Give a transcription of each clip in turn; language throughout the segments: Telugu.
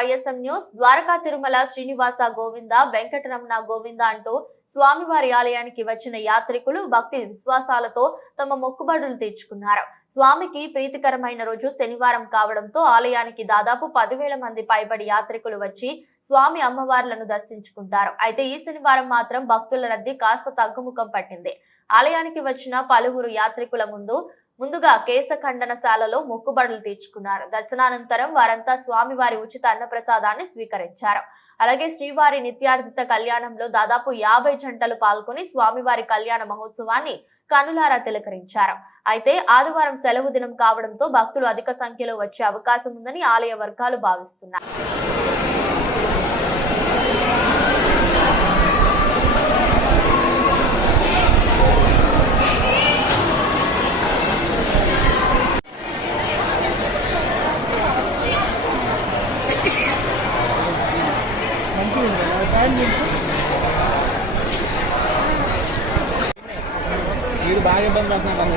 YSM news. ద్వారకా తిరుమల శ్రీనివాస గోవింద వెంకటరమణ గోవింద అంటూ స్వామివారి ఆలయానికి వచ్చిన యాత్రికులు భక్తి విశ్వాసాలతో తమ మొక్కుబడులు తీర్చుకున్నారు. స్వామికి ప్రీతికరమైన రోజు శనివారం కావడంతో ఆలయానికి దాదాపు 10,000 మంది పైబడి యాత్రికులు వచ్చి స్వామి అమ్మవార్లను దర్శించుకుంటారు. అయితే ఈ శనివారం మాత్రం భక్తుల రద్దీ కాస్త తగ్గుముఖం పట్టింది. ఆలయానికి వచ్చిన పలువురు యాత్రికుల ముందుగా కేశఖండనశాలలో మొక్కుబడులు తీర్చుకున్నారు. దర్శనానంతరం వారంతా స్వామివారి ఉచిత అన్నప్రసాదాన్ని స్వీకరించారు. అలాగే శ్రీవారి నిత్యార్జిత కళ్యాణంలో దాదాపు 50 జంటలు పాల్గొని స్వామివారి కళ్యాణ మహోత్సవాన్ని కనులారా తిలకరించారు. అయితే ఆదివారం సెలవు దినం కావడంతో భక్తులు అధిక సంఖ్యలో వచ్చే అవకాశం ఉందని ఆలయ వర్గాలు భావిస్తున్నారు. మీరు బాగా ఇబ్బంది పడుతున్నారు.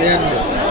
లేదు